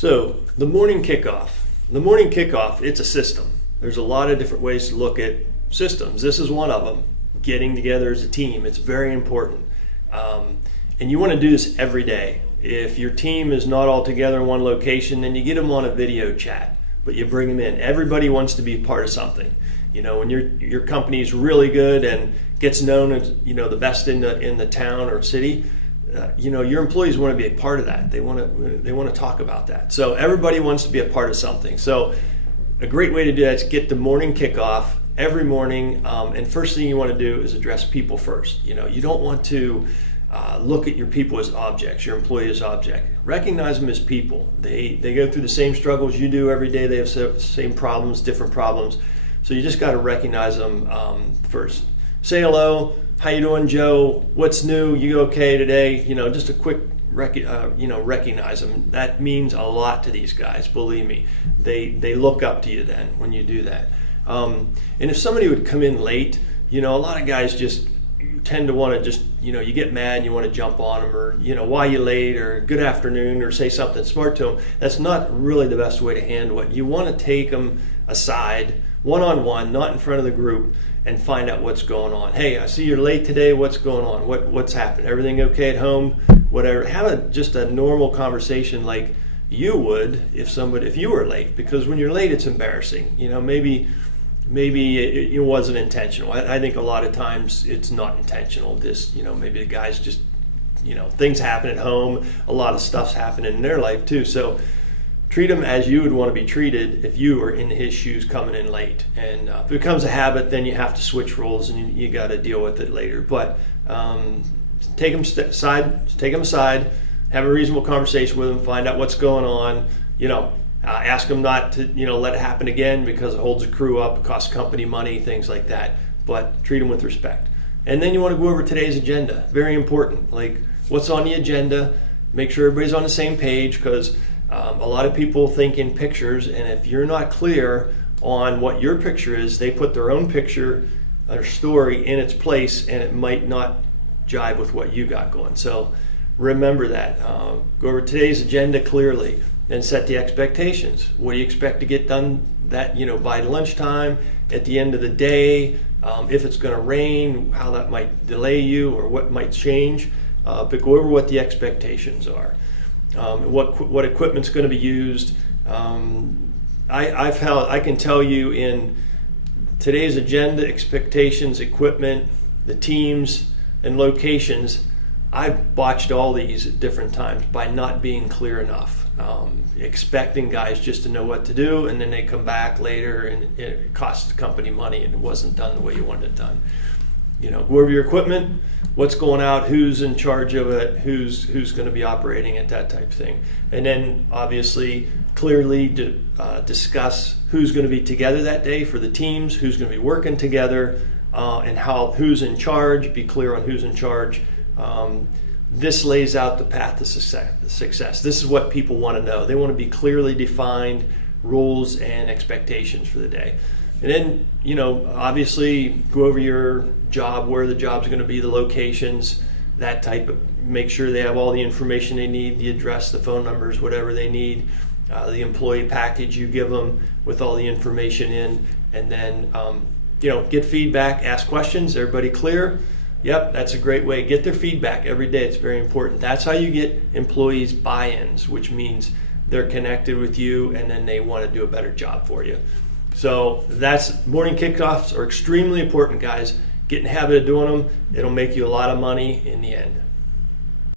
So the morning kickoff. The morning kickoff, it's a system. There's a lot of different ways to look at systems. This is one of them. Getting together as a team. It's very important. And you want to do this every day. If your team is not all together in one location, then you get them on a video chat, but you bring them in. Everybody wants to be part of something. You know, when your company is really good and gets known as, you know, the best in the town or city, you know, your employees want to be a part of that. They want to talk about that. So everybody wants to be a part of something. So a great way to do that is get the morning kickoff every morning. And first thing you want to do is address people first. You know, you don't want to look at your people as objects, your employee as object. Recognize them as people. They go through the same struggles you do every day. They have same problems, different problems. So you just got to recognize them first. Say hello. How you doing, Joe? What's new? You okay today? You know, just a quick recognize them. That means a lot to these guys. Believe me, they look up to you then when you do that. And if somebody would come in late, you know, a lot of guys just tend to want to just, you know, you get mad and you want to jump on them, or, you know, why you late, or good afternoon, or say something smart to them. That's not really the best way to handle it. You want to take them aside, one-on-one, not in front of the group, and find out what's going on. Hey, I see you're late today. What's going on? What's happened? Everything okay at home? Whatever. Have just a normal conversation like you would if you were late, because when you're late, it's embarrassing. You know, maybe it wasn't intentional. I think a lot of times it's not intentional. This, you know, maybe the guys just, you know, things happen at home. A lot of stuff's happening in their life too. So treat him as you would want to be treated if you were in his shoes coming in late. And if it becomes a habit, then you have to switch roles and you got to deal with it later. But take them aside, have a reasonable conversation with them, find out what's going on. You know, ask them not to, you know, let it happen again, because it holds the crew up, it costs company money, things like that. But treat them with respect. And then you want to go over today's agenda. Very important. Like, what's on the agenda? Make sure everybody's on the same page, because a lot of people think in pictures, and if you're not clear on what your picture is, they put their own picture or story in its place, and it might not jive with what you got going. So remember that. Go over today's agenda clearly, and set the expectations. What do you expect to get done that, you know, by lunchtime, at the end of the day? If it's going to rain, how that might delay you, or what might change. But go over what the expectations are. What equipment's going to be used. I can tell you in today's agenda, expectations, equipment, the teams, and locations, I've botched all these at different times by not being clear enough. Expecting guys just to know what to do, and then they come back later and it costs the company money and it wasn't done the way you wanted it done. You know, go over your equipment, what's going out, who's in charge of it, who's going to be operating it, that type of thing. And then obviously clearly discuss who's going to be together that day for the teams, who's going to be working together, and who's in charge. Be clear on who's in charge. This lays out the path to success. This is what people want to know. They want to be clearly defined rules and expectations for the day. And then, you know, obviously go over your job, where the job's going to be, the locations, that type of, make sure they have all the information they need, the address, the phone numbers, whatever they need, the employee package you give them with all the information in, and then, you know, get feedback, ask questions. Everybody clear? Yep, that's a great way. Get their feedback every day. It's very important. That's how you get employees buy-ins, which means they're connected with you and then they want to do a better job for you. So that's morning kickoffs are extremely important, guys. Get in the habit of doing them. It'll make you a lot of money in the end.